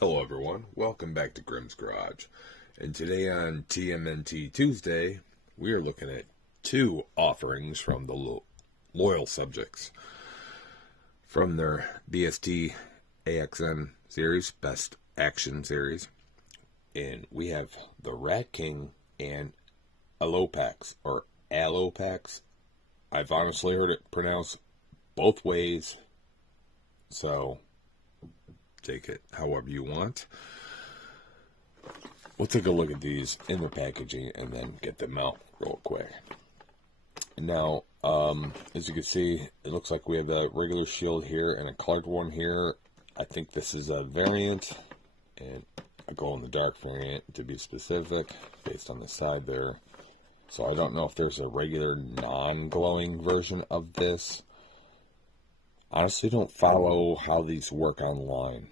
Hello everyone, welcome back to Grimm's Garage. And today on TMNT Tuesday, we are looking at two offerings from the loyal subjects. From their BST AXN series, Best Action series. And we have the Rat King and Alopex, or Alopex. I've honestly heard it pronounced both ways, so take it however you want. We'll take a look at these in the packaging and then get them out real quick. Now, as you can see, it looks like we have a regular shield here and a colored one here. I think this is a variant, and I go in the dark variant to be specific, based on the side there. So I don't know if there's a regular non-glowing version of this. Honestly, don't follow how these work online.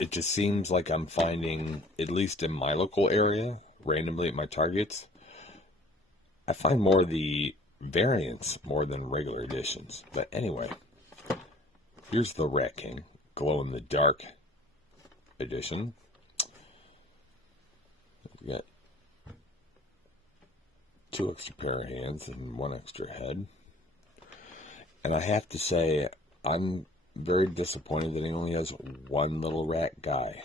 It just seems like I'm finding, at least in my local area, randomly at my targets, I find more of the variants more than regular editions. But anyway, here's the Rat King glow in the dark edition. We got two extra pair of hands and one extra head. And I have to say, I'm very disappointed that he only has one little rat guy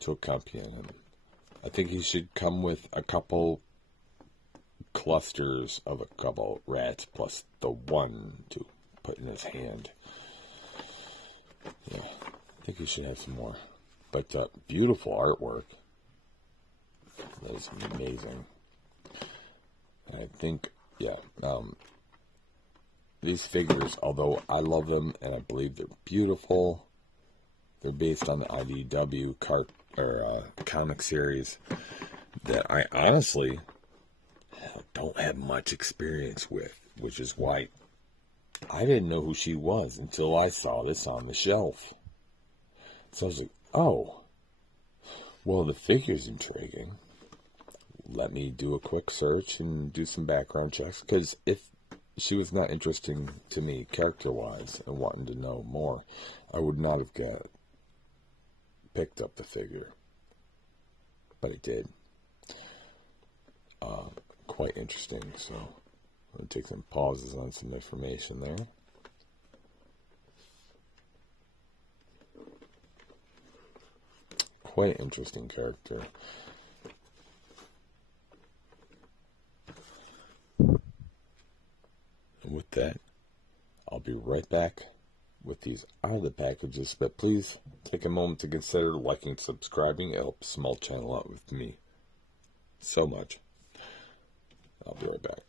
to accompany him. I think he should come with a couple clusters of a couple rats plus the one to put in his hand. Yeah, I think he should have some more. But beautiful artwork. That is amazing. And I think, yeah, these figures, although I love them and I believe they're beautiful, they're based on the IDW comic series that I honestly don't have much experience with, which is why I didn't know who she was until I saw this on the shelf. So I was like, oh, well, the figure's intriguing. Let me do a quick search and do some background checks, because if she was not interesting to me character-wise and wanting to know more, I would not have picked up the figure. But I did. Quite interesting, so I'm going to take some pauses on some information there. Quite interesting character. And with that, I'll be right back with these out of the packages, but please take a moment to consider liking and subscribing. It helps the small channel out with me so much. I'll be right back.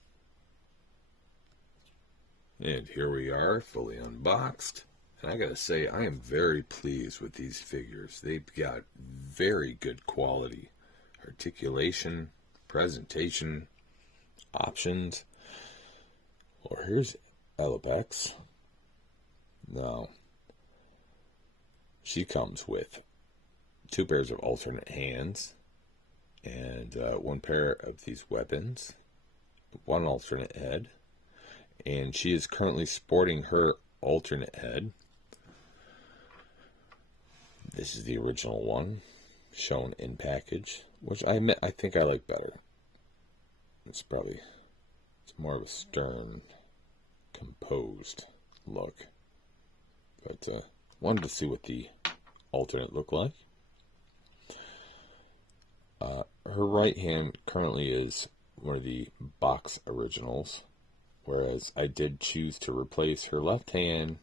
And here we are, fully unboxed. And I gotta say, I am very pleased with these figures. They've got very good quality. Articulation, presentation, options. Well, here's Alopex. Now, she comes with two pairs of alternate hands and one pair of these weapons, one alternate head, and she is currently sporting her alternate head. This is the original one, shown in package, which I think I like better. It's more of a stern, composed look. But wanted to see what the alternate looked like. Her right hand currently is one of the box originals, whereas I did choose to replace her left hand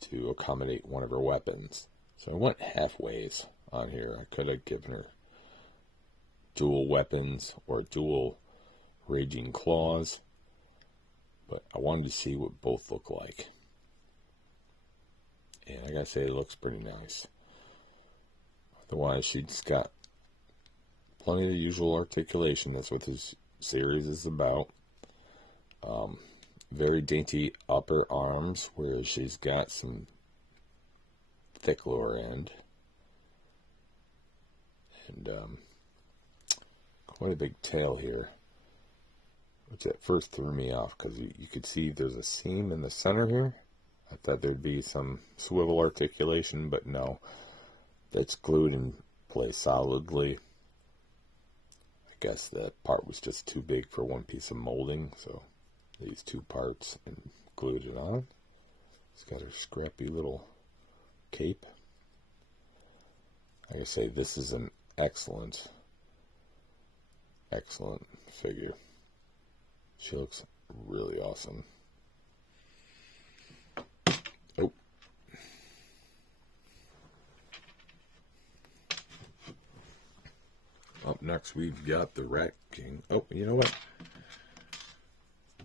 to accommodate one of her weapons. So I went halfways on here. I could have given her dual weapons or dual raging claws, but I wanted to see what both look like. And I gotta say, it looks pretty nice. Otherwise, she's got plenty of the usual articulation. That's what this series is about. Very dainty upper arms, whereas she's got some thick lower end. And quite a big tail here, which at first threw me off because you could see there's a seam in the center here. I thought there'd be some swivel articulation, but no. That's glued in place solidly. I guess that part was just too big for one piece of molding, so these two parts and glued it on. It's got a scrappy little cape. Like I say, this is an excellent figure. She looks really awesome. Oh. Up next, we've got the Rat King. Oh, you know what? I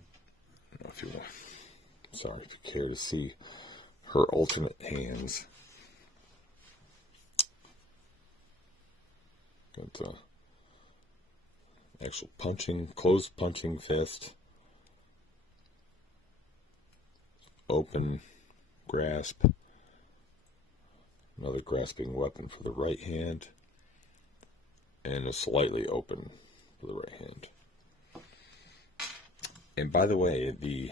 don't know if you want. Sorry, if you care to see her alternate hands. Got actual closed punching fist, open grasp, another grasping weapon for the right hand, and a slightly open for the right hand. And by the way, the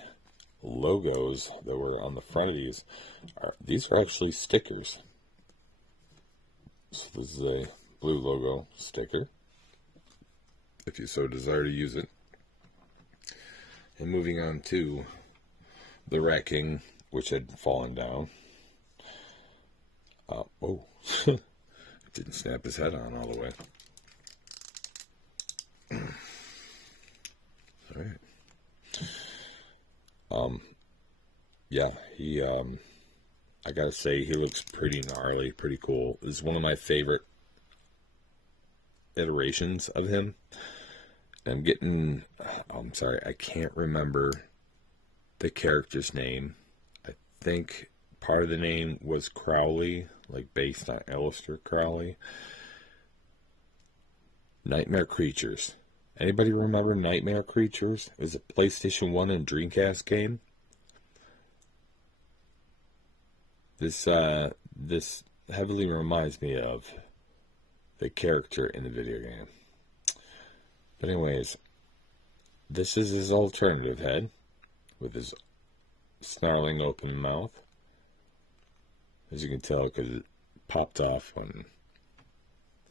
logos that were on the front of these are actually stickers. So this is a blue logo sticker, if you so desire to use it. And moving on to the Rat King, which had fallen down. Oh, didn't snap his head on all the way. All right. Yeah, he, I gotta say, he looks pretty gnarly, pretty cool. This is one of my favorite iterations of him. I'm sorry, I can't remember the character's name. I think part of the name was Crowley, like based on Aleister Crowley. Nightmare Creatures. Anybody remember Nightmare Creatures? It was a PlayStation 1 and Dreamcast game. This heavily reminds me of the character in the video game. But anyways, this is his alternative head with his snarling open mouth. As you can tell, because it popped off when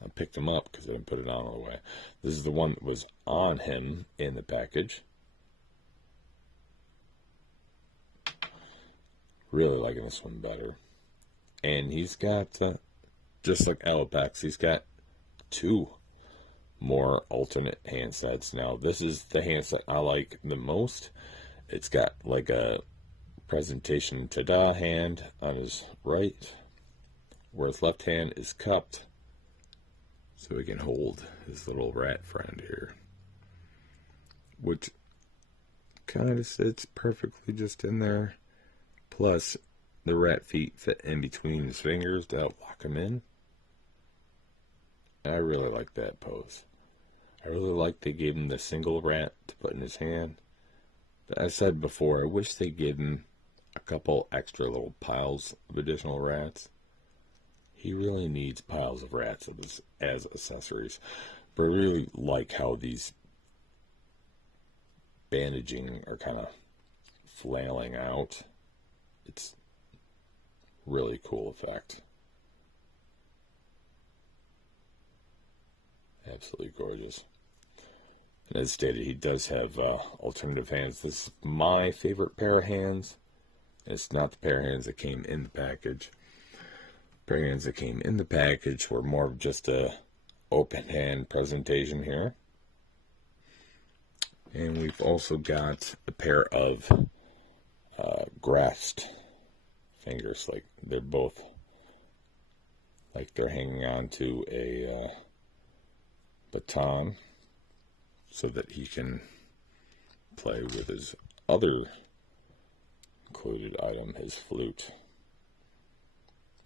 I picked him up, because I didn't put it on all the way. This is the one that was on him in the package. Really liking this one better. And he's got, just like Alopex, he's got two more alternate hand sets. Now, this is the hand set I like the most. It's got like a presentation ta-da hand on his right, where his left hand is cupped, so he can hold his little rat friend here, which kind of sits perfectly just in there. Plus, the rat feet fit in between his fingers to help lock him in. I really like that pose. I really like they gave him the single rat to put in his hand. But I said before, I wish they gave him a couple extra little piles of additional rats. He really needs piles of rats as accessories. But I really like how these bandaging are kind of flailing out. It's really cool effect. Absolutely gorgeous. And as stated, he does have alternative hands. This is my favorite pair of hands. It's not the pair of hands that came in the package. The pair of hands that came in the package were more of just a open hand presentation here. And we've also got a pair of grasped fingers. Like they're both, like they're hanging on to a baton, so that he can play with his other included item, his flute.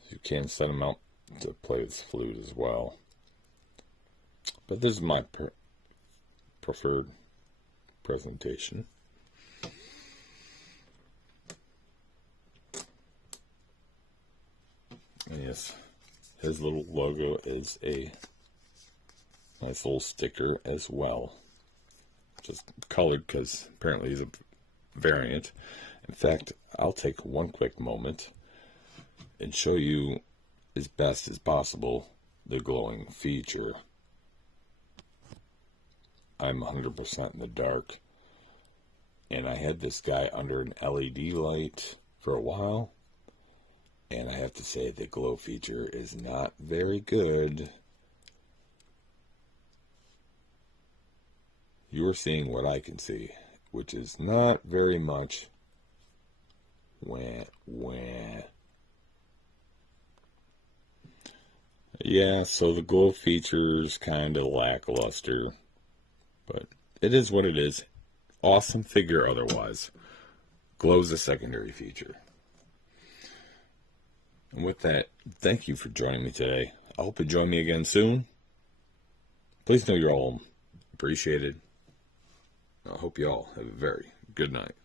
So you can set him out to play his flute as well. But this is my preferred presentation. And yes, his little logo is a nice little sticker as well. Just colored because apparently he's a variant. In fact, I'll take one quick moment and show you as best as possible the glowing feature. I'm 100% in the dark, and I had this guy under an LED light for a while, and I have to say the glow feature is not very good. You're seeing what I can see, which is not very much. Wah, wah. Yeah, so the glow feature is kind of lackluster, but it is what it is. Awesome figure otherwise. Glow's a secondary feature. And with that, thank you for joining me today. I hope you join me again soon. Please know you're all appreciated. I hope you all have a very good night.